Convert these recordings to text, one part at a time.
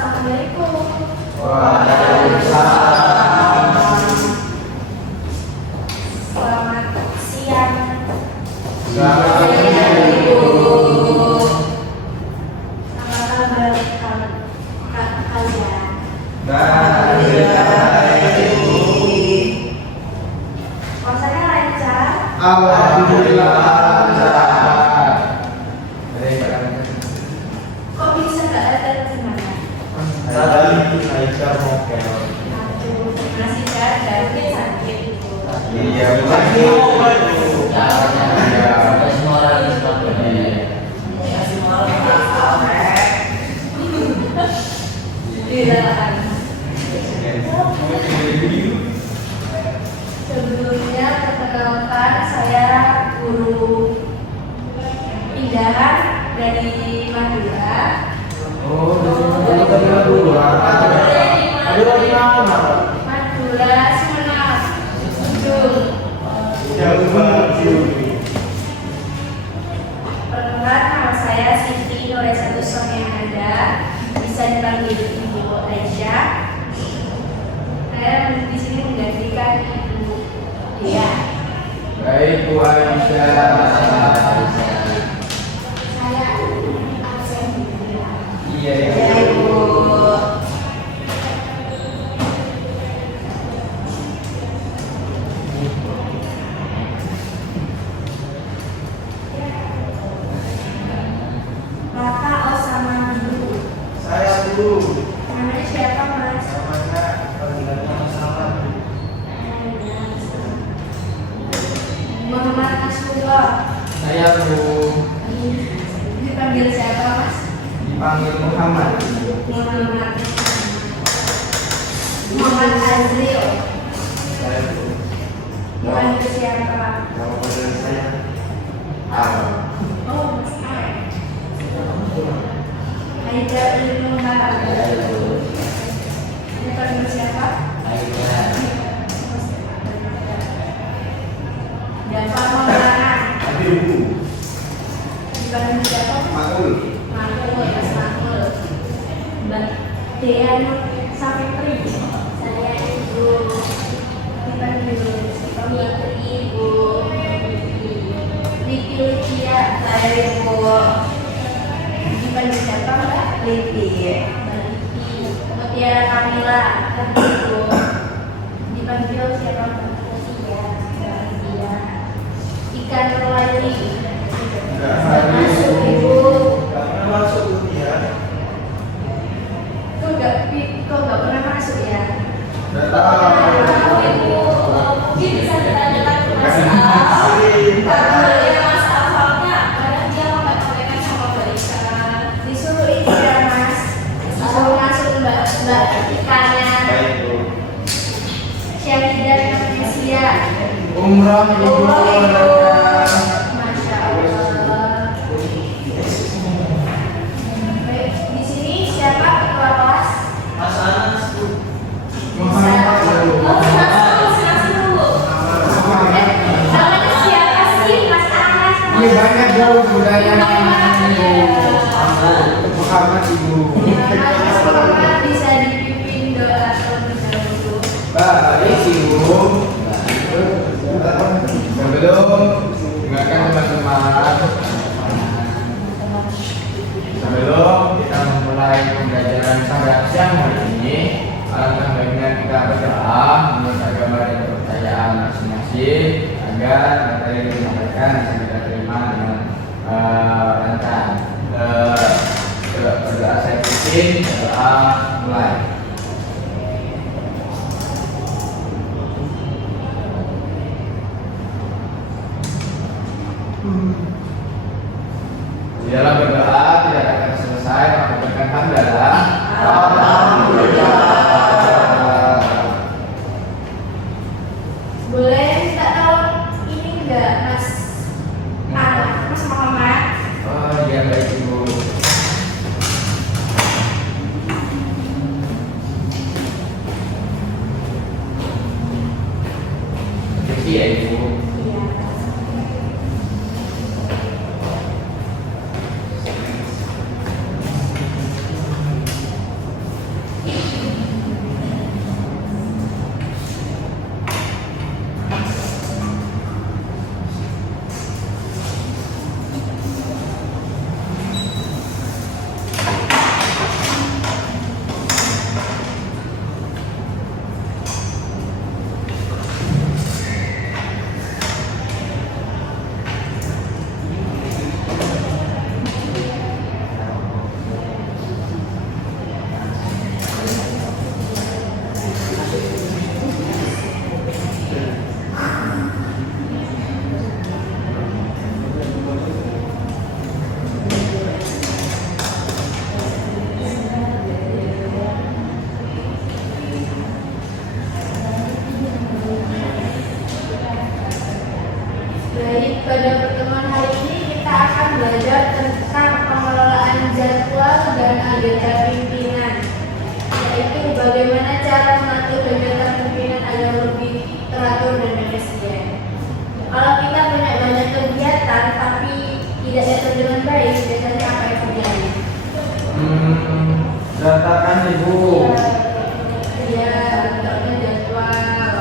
Assalamualaikum. Waalaikumsalam. Selamat siang. Selamat siang, Ibu. Apa kabar kalian? Baik, Ibu. Puasanya lancar? Alhamdulillah lancar. Kok bisa nggak ada gimana? Tadi saya mokel. Aduh, masih ada sakit itu. Iya, lagi mokel. Sebelumnya perkenalkan, saya guru pindahan dari Madura. Oh, dari Madura. Madura di mana? Madura, Semarang, Ujung. Jauh banget. Perkenalkan, nama saya Siti Noresatu Somiananda, bisa dipanggil Ibu Aisyah. Saya di sini menggantikan Ibu Dia. Baik, Bu Aisyah. Saya absen. Iya, Ya, Ibu. Bapak Osama dulu. Saya dulu. Namanya siapa, Mas? Namanya panggilannya masalah. Muhammad Nasrullah. Saya Bu. Dipanggil siapa, Mas? Dipanggil Muhammad. Muhammad. Muhammad Azril. Saya Bu. Dipanggil siapa? Nama panggilan saya Al. Oh, Mas Ar. Aida Ilmu Bahar. Dipanggil siapa? Dava Maulana. Ibu. Dipanggil siapa? Makul. Makmul, Mas Makmul. Mbak Dean Safitri. Saya Ibu. Dipanggil Ibu. Liki Lucia. Saya Ibu. Dipanggil siapa, Mbak? Liki. Mbak Liki. Mutiara Kamila. Ibu. Dipanggil siapa, Mbak? Lucia. Mbak Lucia. Ikan Nurlaili. Masuk, Ibu. Karena masuk ujian. Kok nggak pernah masuk ya? Udah tahu. Ibu, mungkin bisa ditanyakan ke Mas Al. Karena ya Mas Al soalnya kadang dia menyampaikan sama Mbak Ika. Disuruh itu ya Mas. Disuruh masuk Mbak ikannya. Baik, Bu. Syahidah Indonesia. Umrah Ibu. Umrah, Ibu. Umrah. Masya Allah. Baik, di sini siapa ketua kelas? Mas Anas, Bu. Muhammad. Muhammad. Oh, silakan dulu. Namanya siapa sih, Mas Anas? Ini banyak jauh budaya Muhammad. Muhammad Ibu. Muhammad bisa dipimpin doa terlebih dahulu. Baik Ibu. Sebelum dengarkan teman-teman. Sebelum kita memulai pembelajaran sahabat siang hari ini, alangkah baiknya kita berdoa menurut agama dan kepercayaan masing-masing agar materi yang disampaikan bisa kita terima dengan lancar. Berdoa saya pimpin, berdoa mulai. Di dalam berdoa tidak akan selesai mengatakan hamdalah. Alhamdulillah. Boleh minta tolong ini enggak Mas Mas Muhammad? Oh iya baik Ibu. Jadi ya Ibu. Iya. dan agenda pimpinan, yaitu bagaimana cara mengatur kegiatan pimpinan agar lebih teratur dan efisien. Kalau kita punya banyak kegiatan tapi tidak diatur dengan baik, biasanya apa yang terjadi? Berantakan Ibu. Ya, bentuknya jadwal.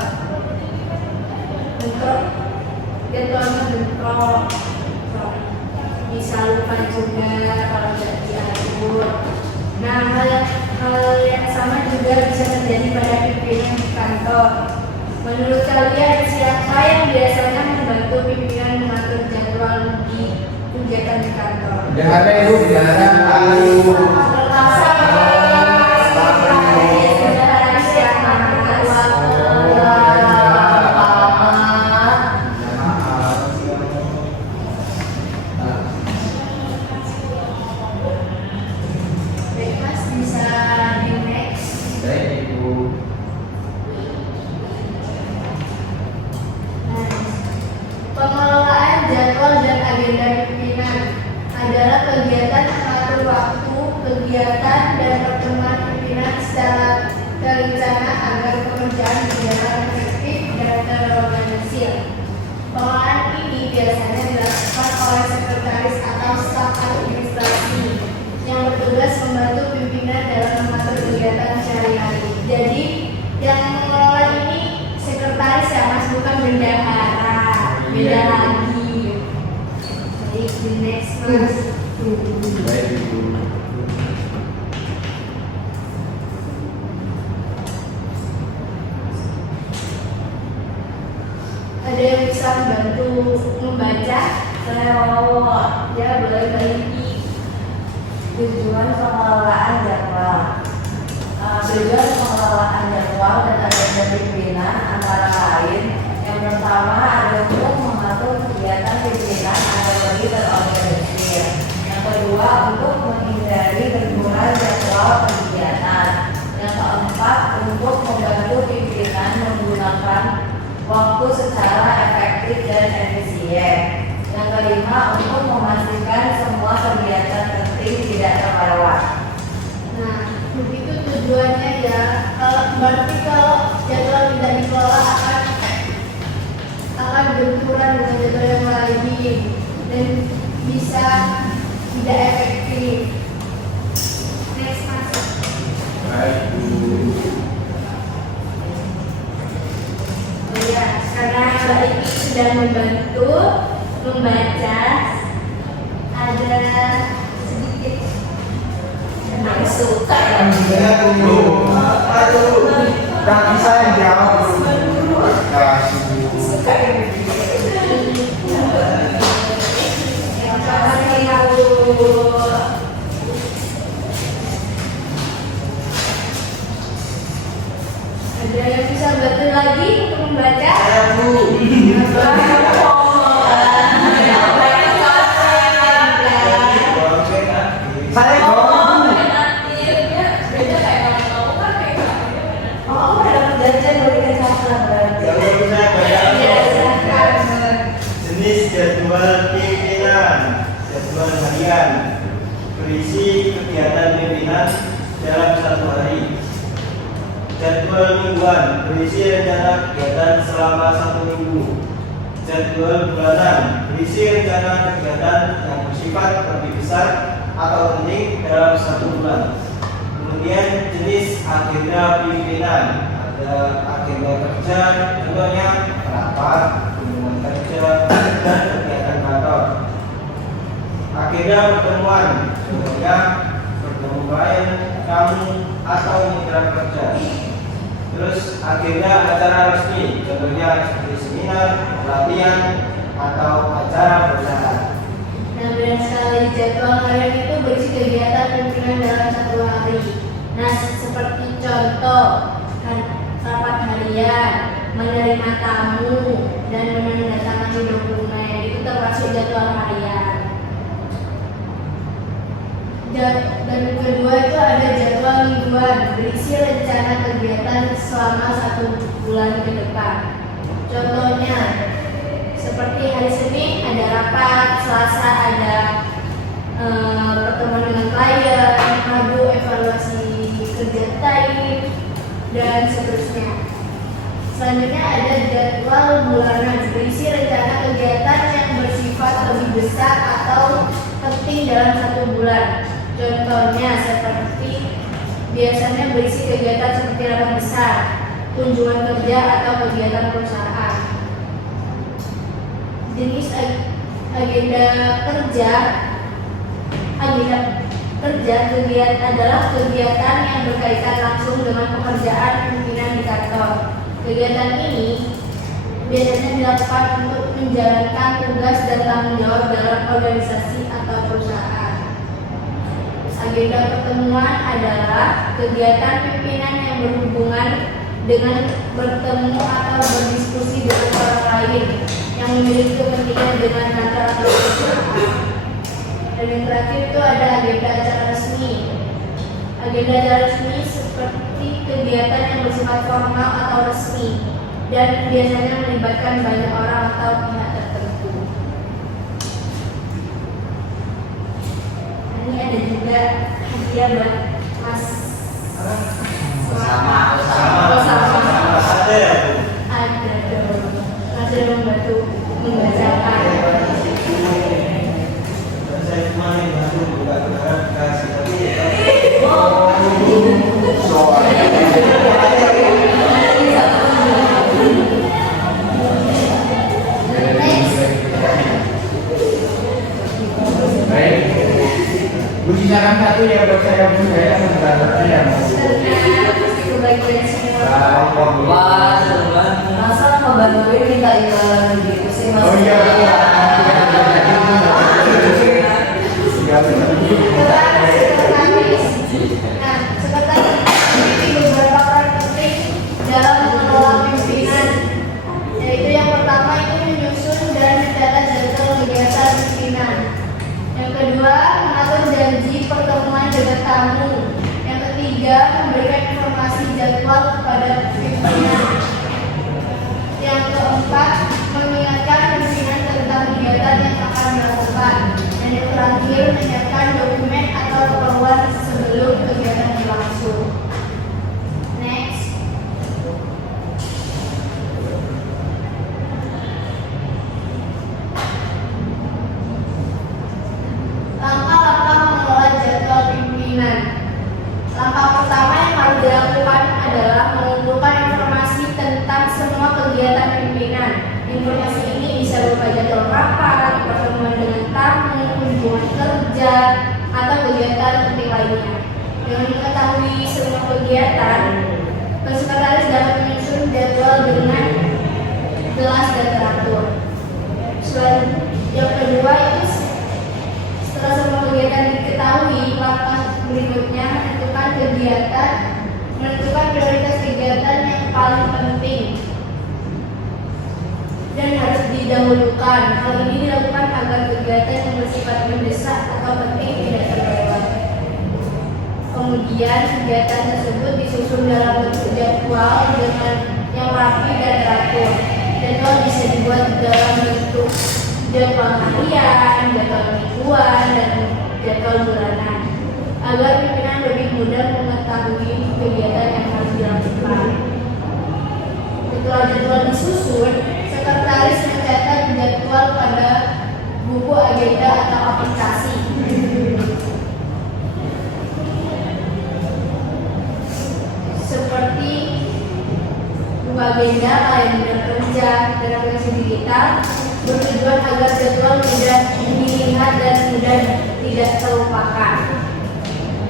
Jadwalnya bentrok. Bisa lupa juga kalau tidak diatur. Nah, hal yang sama juga bisa terjadi pada pimpinan di kantor. Menurut kalian, siapa yang biasanya membantu pimpinan mengatur jadwal di kegiatan di kantor? Bendahara Ibu, bendahara. Baik Ibu. Pengelolaan jadwal dan agenda pimpinan adalah kegiatan mengatur waktu, kegiatan dan pertemuan pimpinan secara terencana agar pekerjaan berjalan efektif dan terorganisir. Pengelolaan ini biasanya dilakukan oleh sekretaris atau staf administrasi yang bertugas membantu pimpinan dalam mengatur kegiatan sehari-hari. Jadi yang mengelola ini sekretaris ya Mas, bukan bendahara. Beda lagi. Jadi the next Mas. Baik Ibu. Ada yang bisa membantu membaca? Ya, boleh bagi. Tujuan pengelolaan jadwal. Tujuan pengelolaan jadwal dan agenda pimpinan antara lain yang pertama ada untuk mengatur kegiatan pimpinan agar lebih terorganisir. Yang kedua untuk menghindari benturan jadwal kegiatan. Yang keempat untuk membantu pimpinan menggunakan waktu secara efektif dan efisien. Yang kelima untuk memastikan semua kegiatan penting tidak terlewat. Nah, begitu tujuannya ya. Berarti kalau jadwal tidak dikelola akan benturan dengan jadwal yang lain dan bisa tidak efektif. Next Mas. Baik Ibu. Oh ya, sekarang Mbak Iki sudah membantu membaca. Ada sedikit Yang suka ya. Aduh, tak bisa yang jawab. Kasih Bu. Suka ya. yang tahu. Ada yang bisa bantu lagi untuk membaca? Saya kok. Oh, ada jajan berikan coklat berarti. Kalau bisa banyak Ya, silakan. jenis jadwal pimpinan, jadwal harian, berisi kegiatan pimpinan dalam satu hari. Jadwal mingguan, berisi rencana kegiatan selama satu minggu. Jadwal bulanan, berisi rencana kegiatan yang bersifat lebih besar atau penting dalam satu bulan. Kemudian jenis agenda pimpinan, ada agenda kerja, contohnya rapat, kunjungan kerja, dan kegiatan kantor. Agenda pertemuan, contohnya bertemu klien, tamu, atau mitra kerja. Terus agenda acara resmi, contohnya seperti seminar, pelatihan, atau acara perusahaan. Nah, benar sekali, jadwal harian itu berisi kegiatan pimpinan dalam satu hari. Nah, seperti contoh rapat harian, menerima tamu, dan menandatangani dokumen itu termasuk jadwal harian. Dan kedua itu ada jadwal mingguan, berisi rencana kegiatan selama satu bulan ke depan. Contohnya seperti hari Senin ada rapat, Selasa ada pertemuan dengan klien, ngadu evaluasi kerja tim, dan seterusnya. Selanjutnya ada jadwal bulanan, berisi rencana kegiatan yang bersifat lebih besar atau penting dalam satu bulan. Contohnya seperti biasanya berisi kegiatan seperti rapat besar, kunjungan kerja atau kegiatan perusahaan. Jenis agenda kerja kegiatan adalah kegiatan yang berkaitan langsung dengan pekerjaan pimpinan di kantor. Kegiatan ini biasanya dilakukan untuk menjalankan tugas dan tanggung jawab dalam organisasi atau perusahaan. Agenda pertemuan adalah kegiatan pimpinan yang berhubungan dengan bertemu atau berdiskusi dengan orang lain yang memiliki kepentingan dengan kantor atau perusahaan. Dan yang terakhir itu ada agenda acara resmi. Agenda acara resmi seperti kegiatan yang bersifat formal atau resmi dan biasanya melibatkan banyak orang atau pihak tertentu. Ini ada juga hadiah buat Mas. Sama. Ada dong. Mas sudah membantu membacakan. Saya kemarin baru buka kendaraan kasih tapi Baik, Bu sisakan satu ya buat saya Bu, saya mendengarnya ya. Kebagian semua. Masa ngebantuin minta imbalan gitu sih Mas? Oh iya, Sekretaris memiliki beberapa peran penting dalam mengelola pimpinan, yaitu yang pertama itu menyusun dan mencatat jadwal kegiatan pimpinan. Yang kedua, mengatur janji pertemuan dengan tamu. Yang ketiga, memberikan informasi jadwal kepada pimpinan. Yang keempat, mengingatkan pimpinan tentang kegiatan yang akan dilakukan. Dan yang terakhir, menyiapkan dokumen atau keperluan sebelum kegiatan berlangsung. Next. Langkah-langkah mengelola jadwal pimpinan. Langkah pertama yang harus dilakukan adalah mengumpulkan informasi tentang semua kegiatan pimpinan. Informasi ini bisa berupa jadwal rapat, pertemuan dengan tamu, kunjungan kerja, atau kegiatan penting lainnya. Dengan mengetahui semua kegiatan, sekretaris dapat menyusun jadwal dengan jelas dan teratur. Yang kedua itu setelah semua kegiatan diketahui, langkah berikutnya menentukan prioritas kegiatan yang paling penting dan harus didahulukan. Hal ini dilakukan agar kegiatan yang bersifat mendesak atau penting tidak terlewat. Kemudian kegiatan tersebut disusun dalam bentuk jadwal dengan yang rapi dan teratur. Jadwal bisa dibuat dalam bentuk jadwal harian, jadwal mingguan, dan jadwal bulanan agar pimpinan lebih mudah mengetahui kegiatan yang harus dilakukan. Setelah jadwal disusun, sekretaris mencatat jadwal pada buku agenda atau aplikasi. Seperti buku agenda, kalender kerja, dan aplikasi digital, bertujuan agar jadwal mudah dilihat dan mudah tidak terlupakan.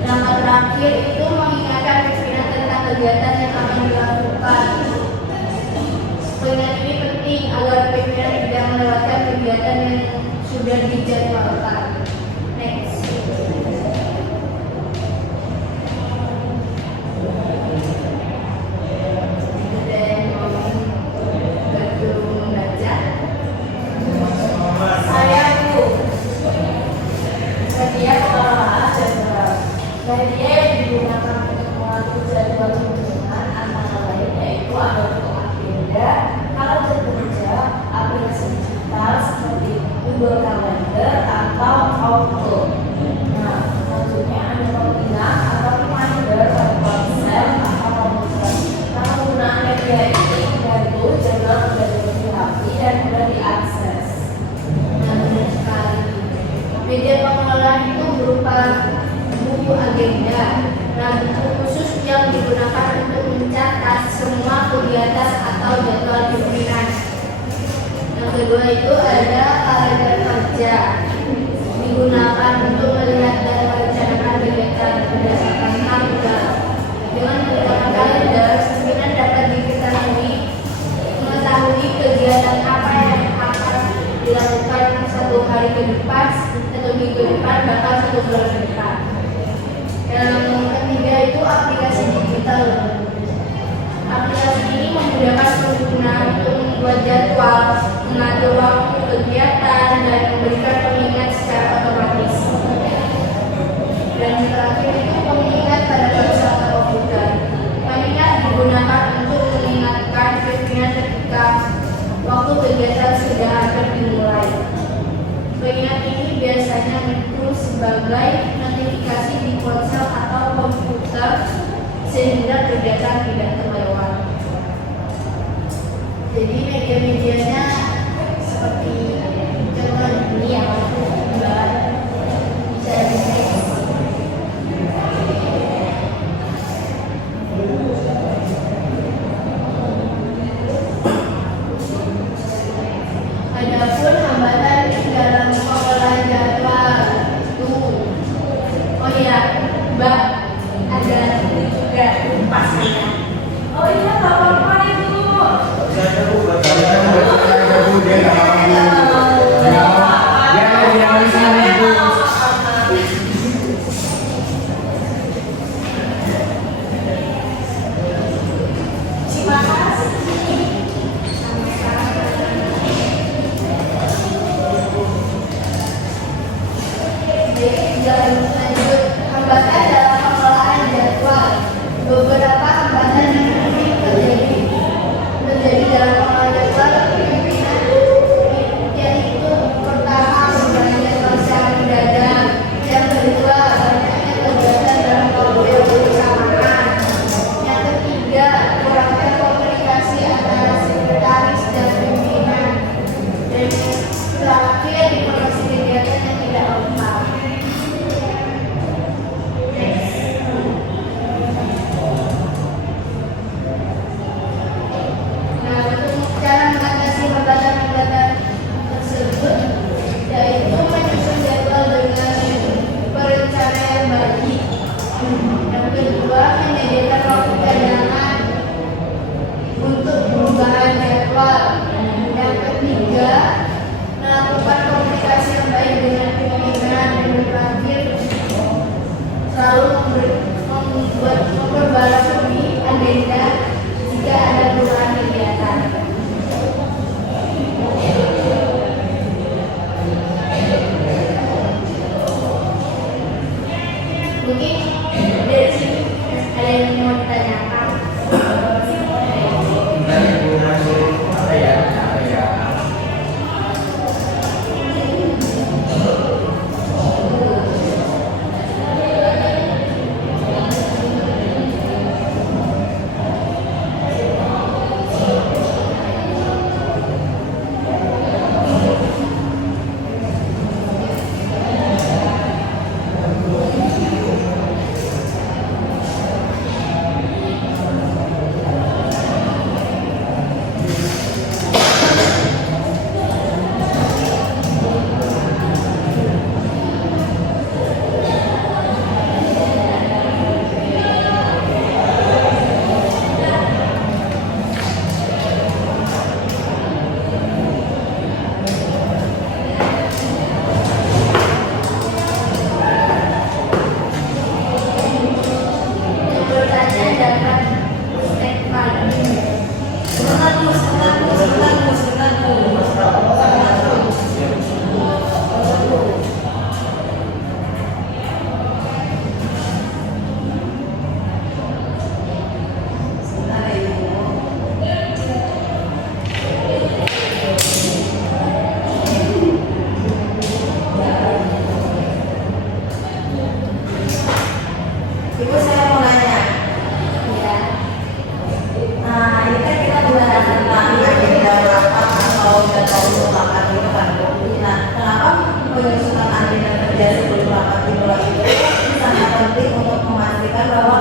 Langkah terakhir itu mengingatkan pimpinan tentang kegiatan yang akan dilakukan. Pengingat ini penting agar pimpinan tidak melewatkan kegiatan yang sudah dijadwalkan. Next. Ada yang mau bantu membaca? Saya Bu. Media pengelolaan jadwal. Media yang digunakan untuk mengatur jadwal pimpinan antara lain yaitu ada bentuk agenda, kalender kerja, aplikasi digital seperti Google Calendar atau Outlook. Nah, buku khusus yang digunakan untuk mencatat semua kegiatan atau jadwal pimpinan. Yang kedua itu ada kalender kerja, digunakan untuk melihat dan merencanakan kegiatan berdasarkan tanggal. Dengan menggunakan kalender, pimpinan dapat mengetahui kegiatan apa yang akan dilakukan 1 hari ke depan, 1 minggu depan, bahkan 1 bulan ke depan. Yang ketiga itu aplikasi digital. Aplikasi ini memudahkan pengguna untuk membuat jadwal, mengatur waktu kegiatan, dan memberikan pengingat secara otomatis. Dan yang terakhir itu pengingat pada ponsel atau komputer. Pengingat digunakan untuk mengingatkan pimpinan ketika waktu kegiatan sudah akan dimulai. Pengingat ini biasanya muncul sebagai notifikasi di ponsel atau komputer sehingga kegiatan tidak terlewat. Jadi media-medianya seperti contoh ini yang aku buat bisa dicek. Adapun hambatan dalam pengolahan jadwal itu, oh iya, Mbak, ada juga pasnya. Oh iya, nggak apa-apa itu. Saya buat Terima kasih. Lanjut, hambatan dalam pengelolaan jadwal. Beberapa hambatan yang terjadi dalam pengelolaan jadwal pimpinan, yaitu pertama, pembagian jadwal secara mendadak. Yang kedua, banyaknya kegiatan dalam waktu yang bersamaan. Yang ketiga, kurangnya komunikasi antara sekretaris dan pimpinan. Dan terakhir, informasi kegiatan yang tidak lengkap. Nah, untuk cara mengatasi hambatan-hambatan tersebut, yaitu menyusun jadwal dengan perencanaan yang baik. Yang kedua, menyediakan waktu cadangan untuk perubahan jadwal. Yang ketiga, melakukan komunikasi yang baik dengan pimpinan. Dan yang terakhir, selalu memperbarui agenda jika ada perubahan kegiatan. Mungkin dari sini ada yang mau ditanyakan. Apa ya? penyusunan agenda kerja sebelum rapat dimulai itu sangat penting untuk memastikan bahwa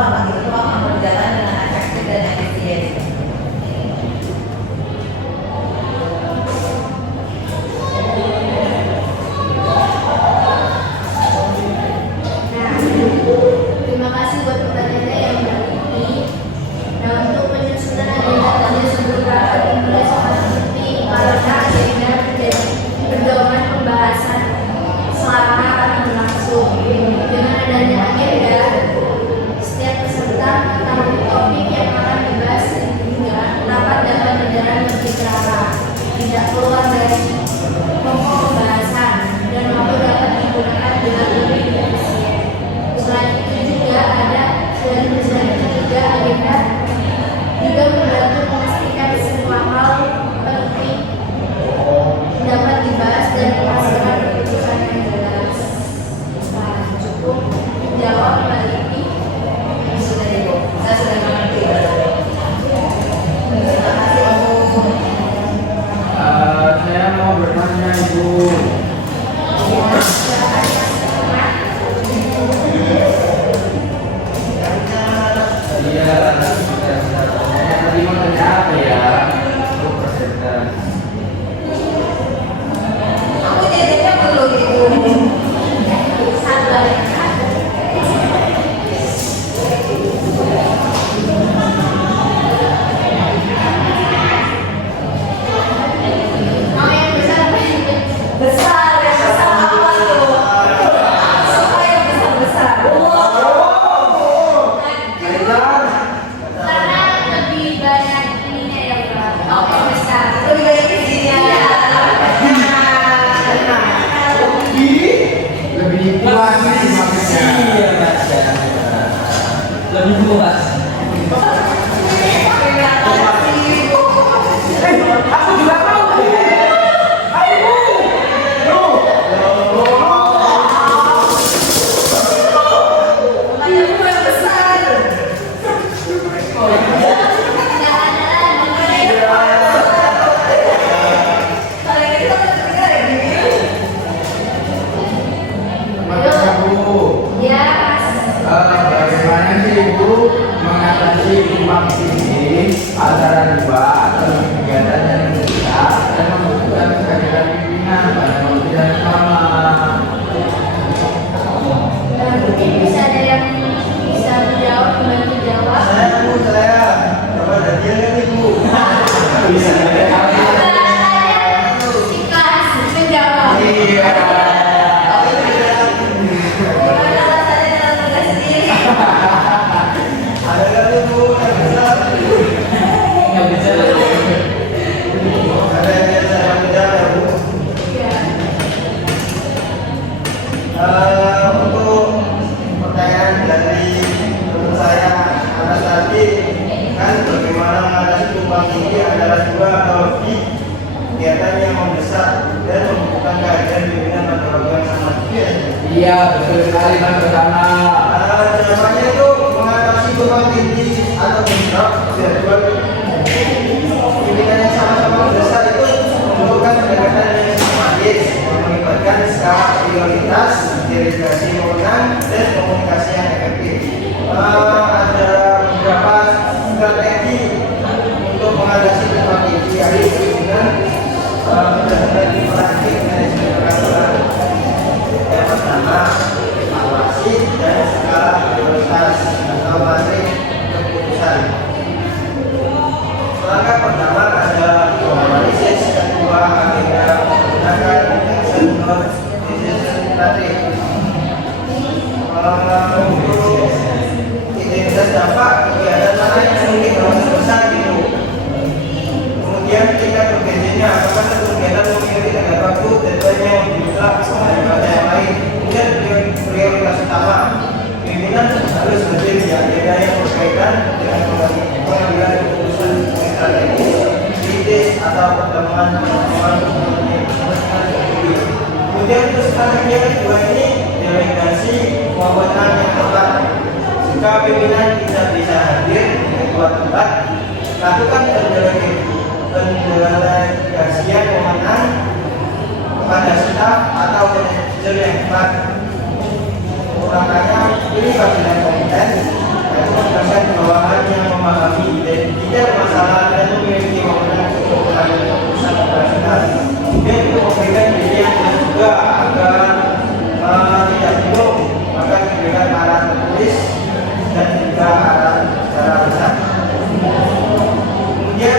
buku mas. Aku juga tahu. Pertanyaanmu yang besar. Kalian itu terdengar ya, Bil? Makanya Bu, Ya, Mas. bagaimana sih Bu mengatasi tumpang tindih antara dua atau kegiatan yang berbeda dan membutuhkan kehadiran pimpinan pada waktu yang sama? Nah, mungkin bisa ada yang bisa menjawab, membantu jawab. Saya. Bapak ada dia kan ibu. Bisa Ikhlas menjawab. Iya. Gimana rasanya dalam tugas sendiri? Ada kan ibu yang besar. Nggak bisa. Ada yang biasa menjawab ya bu. Iya. Untuk pertanyaan dari teman saya atas tadi kan bagaimana mengatasi tumpang tindih antara dua atau lebih kegiatan yang mendesak dan membutuhkan kehadiran pimpinan pada waktu yang sama. Iya, betul sekali Mas Pertama. Jawabannya itu mengatasi tumpang tindih atau bentrok jadwal pimpinan yang sama-sama mendesak itu membutuhkan pendekatan yang sistematis yang melibatkan skala prioritas, delegasi wewenang, dan komunikasi yang efektif. Ada beberapa strategi untuk mengatasi tumpang tindih dari pimpinan berdasarkan diperankan manajemen peraturan. Yang pertama, evaluasi dan skala prioritas atau matrik keputusan. Langkah pertama ada analisis, kedua agenda menggunakan action notes decision matrix. Untuk identitas dampak kegiatan mana yang mungkin harus besar gitu. Kemudian tingkat urgensinya, apakah satu kegiatan memiliki tenggat waktu deadline yang lebih besar daripada yang lain. Kemudian prioritas utama, pimpinan harus hadir di agenda yang berkaitan dengan pengambilan keputusan strategis, kritis atau pertemuan-pertemuan kemudian untuk strategi yang kedua ini delegasi wewenang yang tepat. Jika pimpinan tidak bisa hadir di ketua tempat, lakukan pendelegasian wewenang kepada staf atau manajer yang tepat. Makanya ini bagian kompeten yaitu menegaskan bawahan yang memahami dan tidak masalah dan memiliki wewenang untuk mengambil keputusan operasional. Kemudian untuk memberikan pilihan dan juga agar tidak bingung, maka diberikan arahan tertulis dan juga arahan secara lisan. Kemudian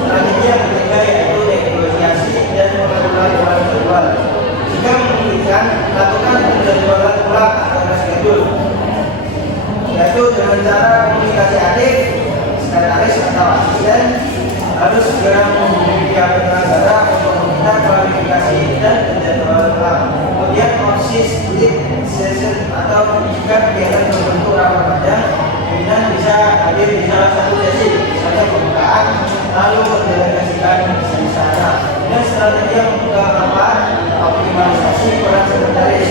strategi yang ketiga yaitu negosiasi dan pengaturan jadwal. Jika memungkinkan, lakukan penjadwalan ulang atau reschedule, yaitu dengan cara komunikasi aktif, sekretaris atau asisten harus segera menghubungi pihak penyelenggara untuk meminta klarifikasi dan penjadwalan ulang. Kemudian opsi split session atau jika kegiatan berbentuk rapat panjang, pimpinan bisa hadir di salah satu sesi, misalnya pembukaan, lalu mendelegasikan di sana. Dan strategi yang keempat, optimalisasi peran sekretaris.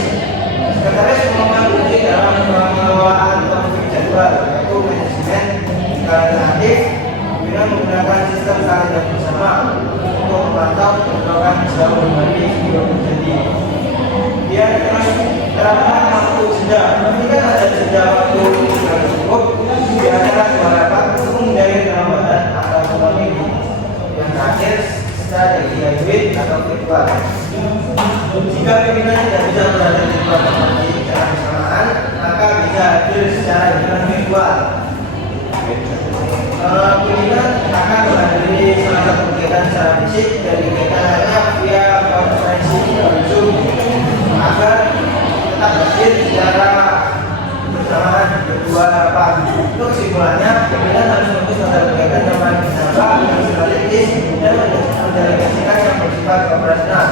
Sekretaris memegang kunci dalam pengelolaan konflik jadwal, yaitu manajemen kalender aktif. Pimpinan menggunakan sistem kalender bersama untuk memantau pergerakan jauh dari sebelum terjadi. Dia terus terapkan waktu jeda. Ini kan ada jeda waktu yang cukup di antara dua rapat untuk menghindari keterlambatan atau ekonomi. Yang terakhir, strategi hybrid atau virtual. Jika pimpinan tidak bisa berada di dua tempat secara bersamaan, maka bisa hadir secara virtual. Pimpinan akan menghadiri salah satu kegiatan secara fisik dan kegiatan lainnya via konferensi Zoom agar tetap hadir secara bersamaan berdua rapat. Untuk kesimpulannya, pimpinan harus fokus pada kegiatan yang paling berdampak, yang strategis, dan mendelegasikan yang bersifat operasional.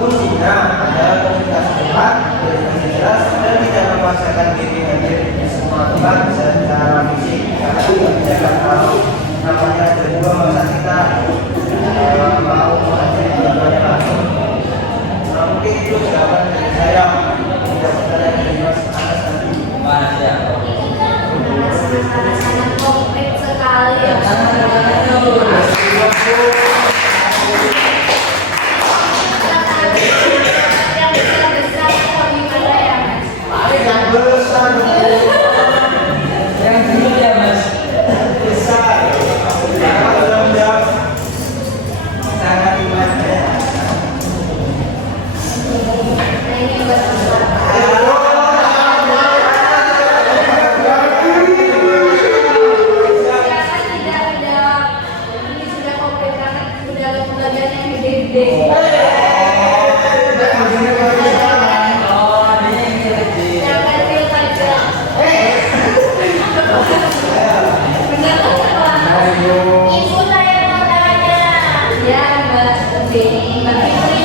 Kuncinya adalah komunikasi cepat, komunikasi jelas, dan tidak memaksakan diri hadir di semua tempat secara sangat-sangat komplit sekali ya. Yang besar-besar atau gimana ya Mas? Yang besar, Yang dulu ya Mas. besar. Kalau menjawab sangat ibadah. Nah ini buat Mas. Silakan tidak menjawab. Ini sudah komplit karena sudah lembaga yang gede-gede. Oh, ini yang kecil. Yang kecil saja. Benar kan? Ayo. Ibu saya mau tanya. Ya Mbak Beni, Mbak Beni.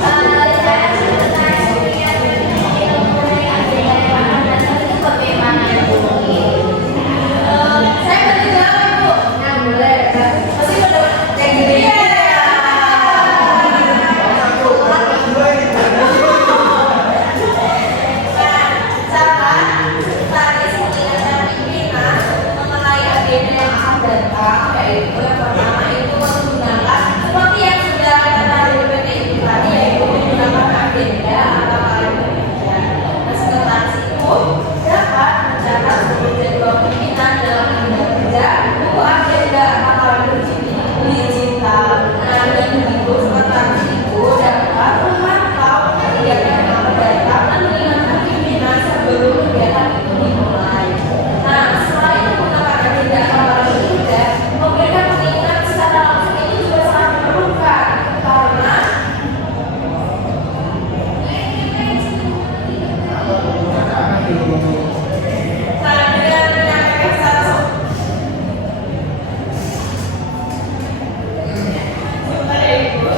Saya sebenarnya punya ilmu yang ada itu bagaimana Bu? Saya boleh jawab Bu? Nah boleh. Pasti pada kayak gini ya. Tadi mengingatkan pimpinan mengenai agenda yang akan datang, yaitu yang pertama itu menggunakan seperti yang sudah kata BPT itu tadi, yaitu menggunakan agenda atau agenda. Nah, sekretaris itu dapat mencatat seluruh jadwal pimpinan dalam agenda kerja, buku agenda atau digital. Nah, dengan begitu sekretaris itu dapat memantau kegiatan yang akan datang dan mengingatkan pimpinan sebelum kegiatan itu dimulai. Nah, selain menggunakan agenda atau agenda, memberikan pengingat secara langsung ini juga sangat diperlukan karena dengan menyampaikan secara sebentar ya Ibu.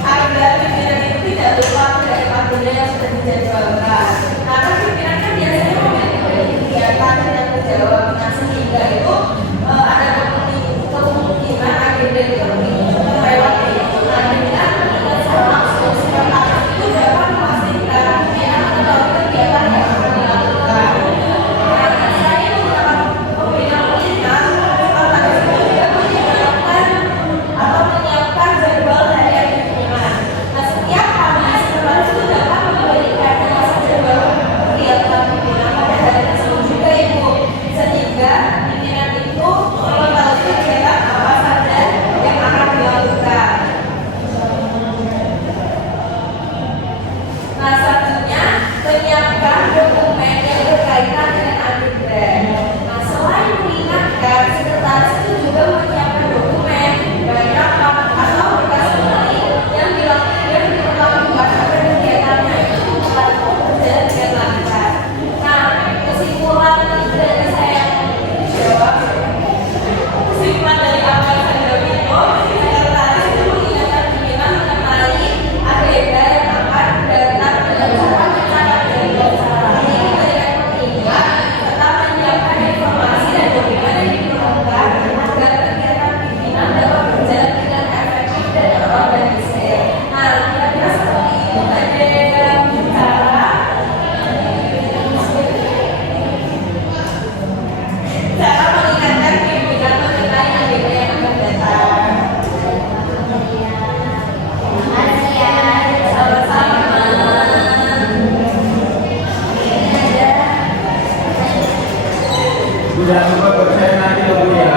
Agar pimpinan itu tidak lupa dari agenda yang sudah dijadwalkan. Karena pimpinan kan biasanya memiliki kegiatan dan terjawab. Nah, sehingga itu ada kemungkinan agenda itu terlewati. Nah, dengan penjelasan langsung sekretaris itu dapat memastikan pimpinan mengetahui kegiatan yang akan dilakukan. Nah, selain menggunakan pemberian pengingat, sekretaris itu juga menyiapkan atau menyiapkan jadwal harian pimpinan. Nah, setiap hari sekretaris itu dapat memberikan jadwal kegiatan pimpinan pada hari tersebut juga Ibu, sehingga pimpinan itu mengetahui kegiatan apa saja yang akan dilakukan. Nah, selanjutnya menyiapkan dokumen yang berkaitan dengan agenda. Nah, selain mengingatkan, sekretaris itu juga menyiapkan dokumen baik rapat atau berkas penting yang diperlukan agar kegiatannya itu berjalan dengan lancar. Nah, kesimpulan dari saya jawab, kesimpulan dari apa yang saya jawab itu, sekretaris itu mengingatkan pimpinan mengenai agenda yang akan datang dengan cara mencatat jadwal secara dengan mengingat serta menyiapkan informasi dan dokumen yang diperlukan agar kegiatan pimpinan dapat berjalan dengan efektif dan terorganisir. Nah, kira-kira seperti itu ada cara mengingatkan pimpinan mengenai agenda yang akan datang. Makasih ya, sama-sama. Sudah lupa percaya nanti loh Bu ya.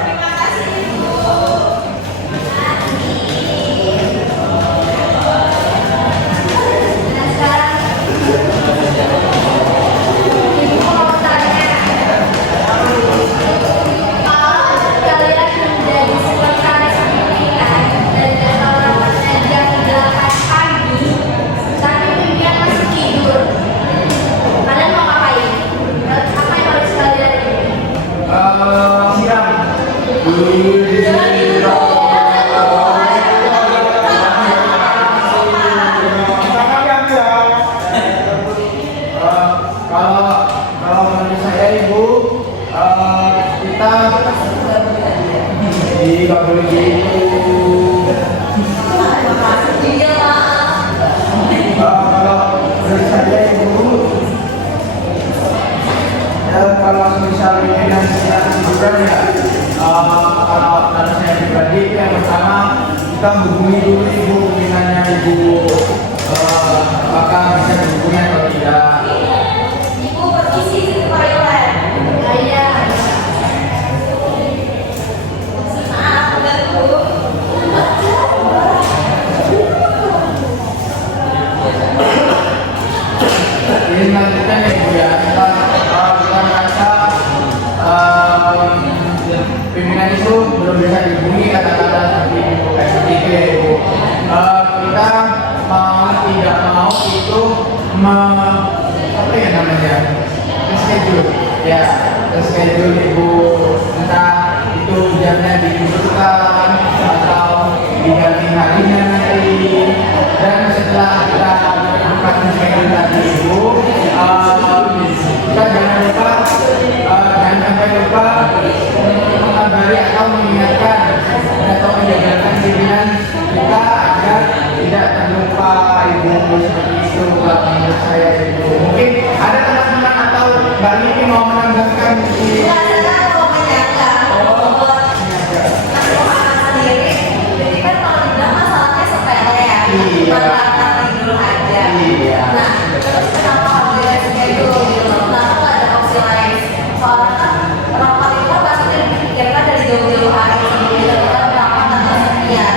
Terima kasih Ibu. Nah, sekarang Ibu mau tanya, kalau kalian menjadi sekretaris pimpinan dan jadwal rapatnya jam 8 pagi, tapi pimpinan masih tidur, kalian mau ngapain? Apa yang harus kalian lakukan? Siap. Nggak boleh gitu. Iya maaf. Kalau menurut saya itu kalau misalnya pimpinan tidak liburan ya kalau saya pribadi yang pertama kita hubungi dulu ibu pimpinannya ibu apakah bisa dihubungi atau tidak. Ibu permisi ke toilet. Iya. Maaf, ganggu. Ini lanjutkan ya ibu ya. Kita merasa pimpinan itu belum bisa dihubungi kata-kata seperti ibu kayak seperti itu ya ibu. Kita mau tidak mau itu apa ya namanya schedule ya schedule ibu, entah itu jamnya dimundurkan atau diganti harinya nanti, dan setelah kita bukan schedule tadi ibu, kita jangan lupa jangan sampai lupa mengabari atau mengingatkan atau menjaga pimpinan kita agar tidak terlupa ibu seperti itu. Menurut saya ibu, mungkin ada teman-teman atau Mbak Niki mau menambahkan di Iya, saya mau menyanyikan bahwa anak sendiri, jadi kan kalau dibilang masalahnya sepele ya, Iya. masalah tidur aja. Iya. Nah, terus kenapa harus schedule gitu? Kenapa nggak ada opsi lain? Soalnya kan rapat itu pasti dipikirkan dari jauh-jauh hari sebelumnya kita rapat tanggal sekian.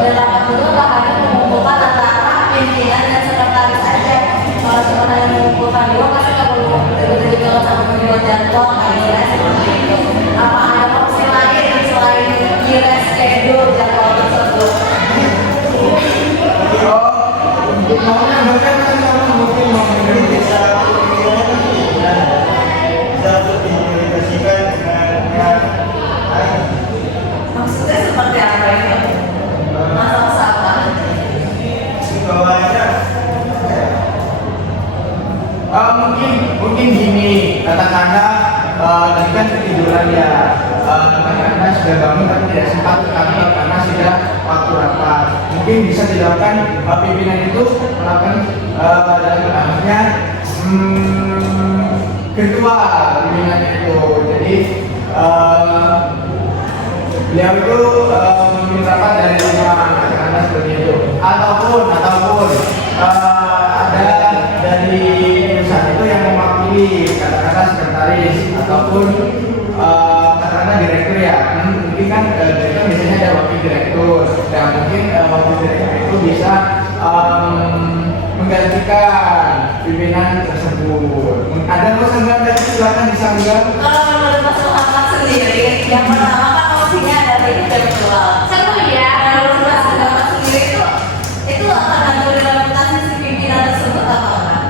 Dan rapat itu nggak hanya mengumpulkan antara pimpinan dan sekretaris aja. Kalau cuma hanya mengumpulkan dua, pasti nggak perlu betul-betul juga sama membuat jadwal kira seperti itu. Apa ada opsi lain selain schedule jadwal tersebut? untuk mau menambahkan teman-teman mungkin mau menambahkan bisa dikomunikasikan dengan Maksudnya seperti apa itu? Masalah apa? bawahnya mungkin gini katakanlah tadi kan ketiduran ya, katakanlah sudah bangun tapi tidak sempat ke kantor karena sudah waktu rapat. Mungkin bisa dilakukan pimpinan itu melakukan dalam artinya ketua pimpinan itu. Jadi beliau itu memimpin rapat dari rumah katakanlah seperti itu. Ataupun ada dari perusahaan itu yang mewakili katakanlah sekretaris ataupun katakanlah direktur ya. Mungkin kan direktur biasanya ada wakil direktur, dan mungkin wakil direktur itu bisa menggantikan pimpinan tersebut. Ada pesan dari silakan disanggah. Kalau menurut Mas Muhammad sendiri, yang pertama kan opsinya ada virtual. Seru ya. Menurut Mas Muhammad sendiri itu akan ngatur reputasi si pimpinan tersebut apa enggak?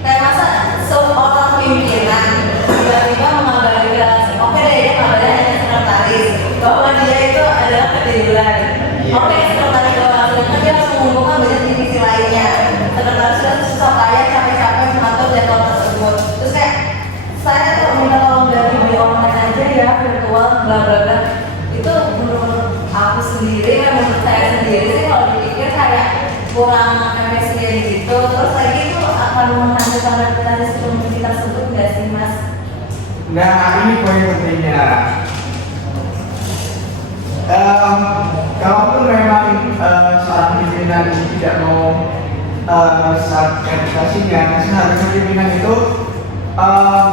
Kayak masa seorang pimpinan tiba-tiba mengabarkan, oke deh dia kabarnya hanya sekretaris bahwa dia itu adalah ketiduran. Iya. Oke, sekretaris doang, ternyata dia harus mengumpulkan banyak divisi lainnya. Sekretaris sudah susah payah capek-capek mengatur jadwal tersebut. Terus kayak saya tuh minta tolong dari video online aja ya, virtual, bla bla bla. Itu menurut aku sendiri, menurut saya sendiri sih kalau dipikir kayak kurang efisien gitu. Terus lagi itu akan menghancurkan reputasi pemimpin tersebut nggak sih Mas? Nah, ini poin pentingnya. Kalaupun memang seorang pimpinan tidak mau saat reputasinya, seharusnya pimpinan itu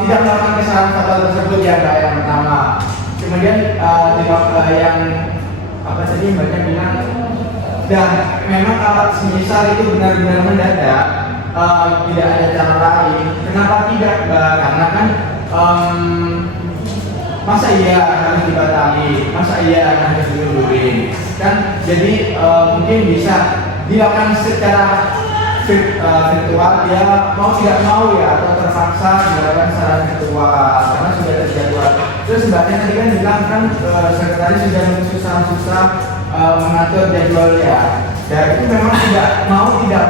tidak melakukan kesalahan fatal tersebut ya, Mbak, yang pertama. Kemudian yang apa tadi Mbaknya bilang, dan memang kalau semisal itu benar-benar mendadak, tidak ada cara lain. Kenapa tidak, Mbak? Karena kan masa iya harus dibatali, masa iya harus diundurin. Kan jadi mungkin bisa dilakukan secara virtual, ya mau tidak mau ya, atau terpaksa dilakukan secara virtual karena sudah terjadwal. Terus Mbaknya tadi kan bilang kan sekretaris sudah susah-susah mengatur jadwal ya. Dan itu memang tidak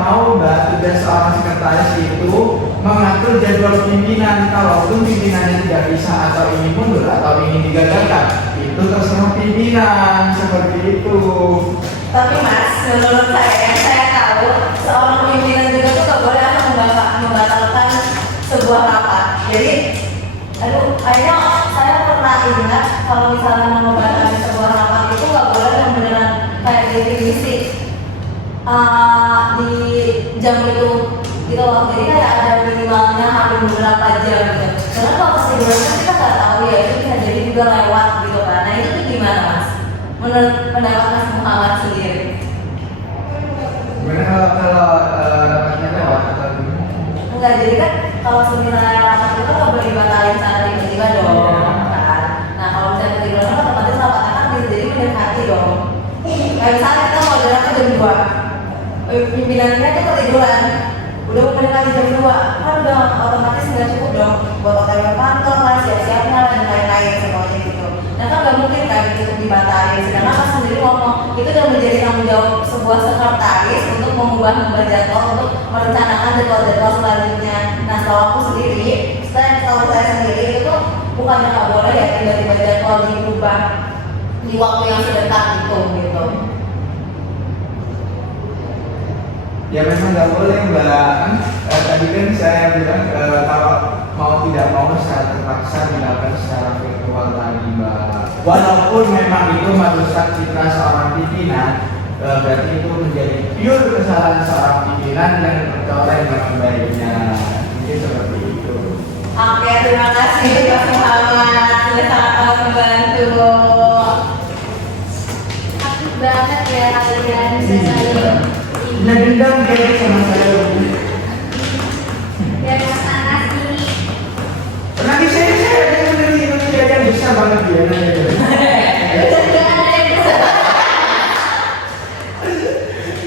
mau Mbak, tugas seorang sekretaris itu mengatur jadwal pimpinan. Kalaupun pimpinannya tidak bisa atau ingin mundur atau ingin digagalkan, itu terserah pimpinan seperti itu. Tapi Mas, menurut saya yang saya tahu seorang pimpinan juga tuh gak boleh membatalkan sebuah rapat. Jadi, kayaknya saya pernah ingat kalau misalnya mau membatalkan sebuah rapat itu gak boleh yang beneran kayak di di jam itu gitu loh. Jadi kayak ada minimalnya hampir beberapa jam gitu. Karena kalau pas tiduran kan kita nggak tahu ya, itu bisa jadi juga lewat gitu kan. Nah itu tuh gimana Mas? Menurut pendapat Mas Muhammad sendiri? Gimana kalau rapatnya lewat atau gimana? Enggak, jadi kan kalau sebenarnya rapat itu kan nggak boleh dibatalin secara tiba-tiba dong kan. Nah kalau misalnya ketiduran kan otomatis rapatnya kan bisa jadi mendekati dong. Kayak misalnya kita mau jalan ke jam 2, pimpinannya tuh ketiduran, udah mendekati jam 2, kan udah otomatis nggak cukup dong buat OTW kantor lah, siap-siapnya lah, dan lain-lain semuanya gitu. Nah kan nggak mungkin kan itu dibatalin, sedangkan Mas sendiri ngomong itu udah menjadi tanggung jawab sebuah sekretaris untuk mengubah jadwal, untuk merencanakan jadwal-jadwal selanjutnya. Nah setahu aku sendiri, setahu saya sendiri itu tuh bukannya nggak boleh ya tiba-tiba jadwal diubah di waktu yang sedekat itu gitu. Ya memang nggak boleh Mbak. Tadi kan saya bilang kalau mau tidak mau secara terpaksa dilakukan secara virtual tadi Mbak. Walaupun memang itu merusak citra seorang pimpinan, berarti itu menjadi pure kesalahan seorang pimpinan yang tercolek dengan baiknya. Jadi seperti itu. Oke, terima kasih Mas Muhammad, sudah sangat membantu. Aktif banget ya kalian bisa saling Nah dendam dia sama saya. dan Mas Anas ini. Nanti saya ada dari Indonesia yang besar banget dia. Juga ada yang bisa.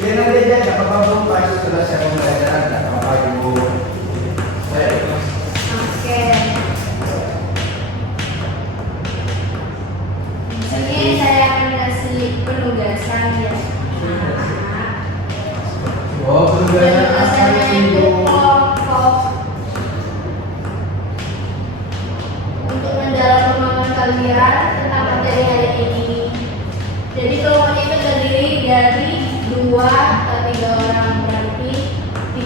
Ya nanti aja nggak apa-apa Bu, pas setelah saya pembelajaran nggak apa-apa Ibu. Saya ikhlas. Oke. Ini saya akan kasih penugasan ya. Oh, penugasan apa Penugasannya itu itu? kelompok untuk mendalam pemahaman kalian tentang materi hari ini. Jadi kelompoknya itu terdiri dari 2 atau 3 orang, berarti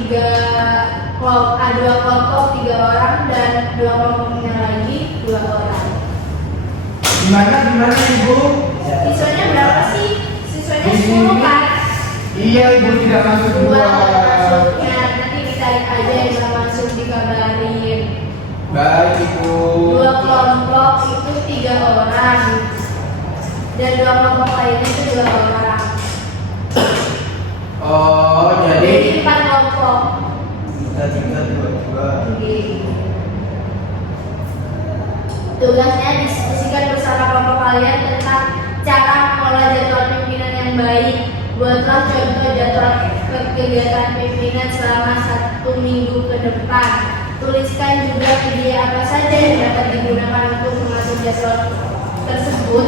2 kelompok 3 orang dan 2 kelompoknya lagi 2 orang. Gimana Ibu? Siswanya berapa sih? Siswanya Di 10 sini. kan? Iya Ibu tidak masuk 2 dua. masuknya, nanti ditarik aja yang nggak masuk dikabarin. Baik Ibu. 2 kelompok itu 3 orang dan 2 kelompok lainnya itu 2 orang. Oh Jadi jadi 4 kelompok. 3 2 2. Oke. Tugasnya diskusikan bersama kelompok kalian tentang cara mengelola jadwal pimpinan yang baik. Buatlah contoh jadwal kegiatan pimpinan selama 1 minggu ke depan. Tuliskan juga media apa saja yang dapat digunakan untuk mengatur jadwal tersebut.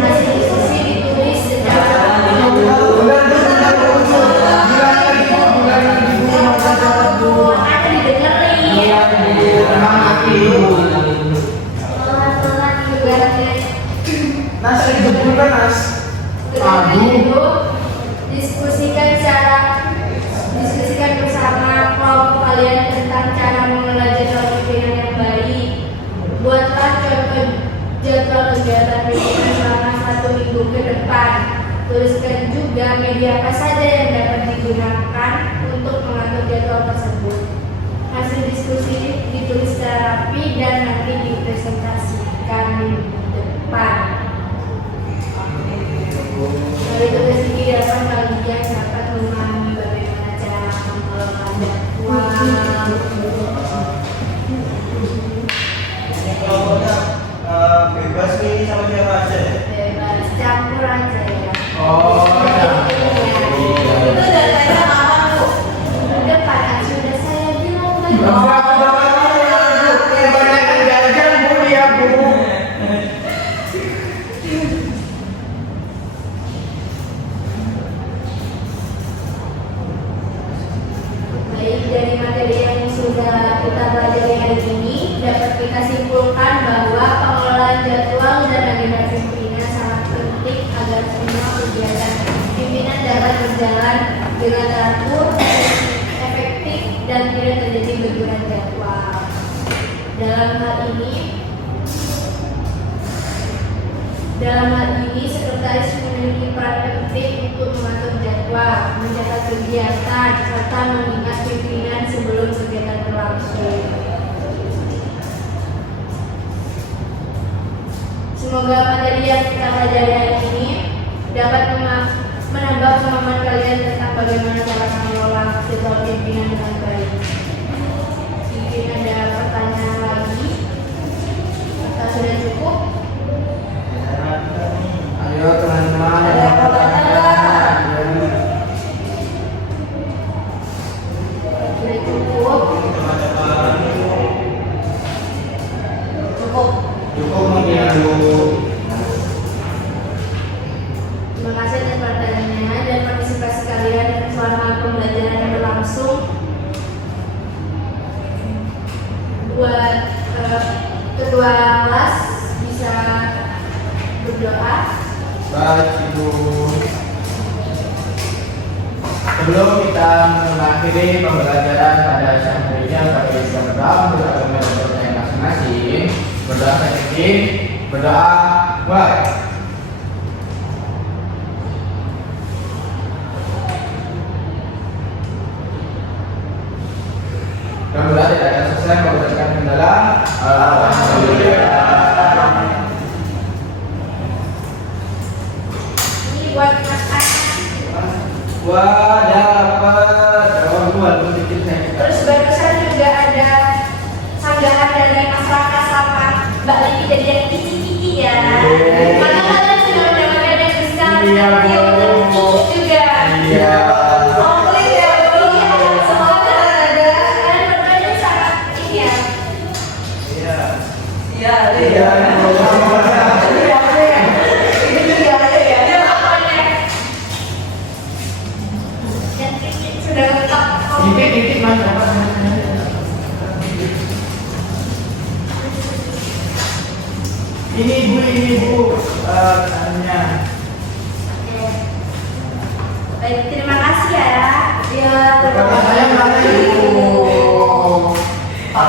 Hasil diskusi ditulis secara ada didengerin. Pelan-pelan ibaratnya. Nas dijebul kan Nas? Itu diskusikan bersama kelompok kalian tentang cara mengelola jadwal pimpinan yang baik. Buatlah contoh jadwal kegiatan pimpinan selama 1 minggu ke depan. Tuliskan juga media apa saja yang dapat digunakan untuk mengatur jadwal tersebut. Hasil diskusi ditulis secara rapi dan nanti dipresentasikan minggu depan. Dari tugas ini dapat kalian dapat memahami bagaimana cara mengelola jadwal. Ini kelompoknya bebas nih sama siapa aja ya? Bebas campur aja ya. Oh Itu datanya kapan Bu? Depan kan sudah saya bilang tadi. Kebanyakan jajan Bu ya Bu. teratur, efektif, dan tidak terjadi benturan jadwal. Dalam hal ini, sekretaris memiliki peran penting untuk mengatur jadwal, mencatat kegiatan, serta mengingat pimpinan sebelum kegiatan berlangsung. Semoga materi yang kita pelajari hari ini dapat menambah pemahaman kalian tentang bagaimana cara mengelola jadwal pimpinan dengan baik. Mungkin ada pertanyaan lagi? Atau sudah cukup? Ayo teman-teman. Ada yang mau bertanya? Sudah cukup? Cukup. Cukup mungkin dulu. Terima kasih atas pertanyaannya dan partisipasi kalian selama pembelajaran yang berlangsung. Buat ketua kelas bisa berdoa. Baik Ibu. Sebelum kita mengakhiri pembelajaran pada siang hari ini, kami bisa berdoa untuk agama dan percaya masing-masing. Berdoa sedikit, berdoa baik. Alhamdulillah tidak ada selesai memberikan kendala. Alhamdulillah. Ini buat Mas Anas. Wah, dapat. Jawab dua, sedikit saya. Terus barusan juga ada sanggahan dari Mas Raka sama Mbak Lili dari yang kiki-kiki ya. Mana kalian sudah mendapatkan yang besar Iya, nanti Bu. untuk kiki juga. Iya. Komplit ya, Bu. Iya, semoga ada. Kalian berdua ini sangat ini ya. Iya. Iya, ada Iya. ya. Ini juga ada ya. Pokoknya. Dan kiki sudah lengkap. Dikit Mas. Ini Bu, tanya. Oke. Baik, terima kasih ya. Iya, terima Saya kasih. mana Ibu? Pak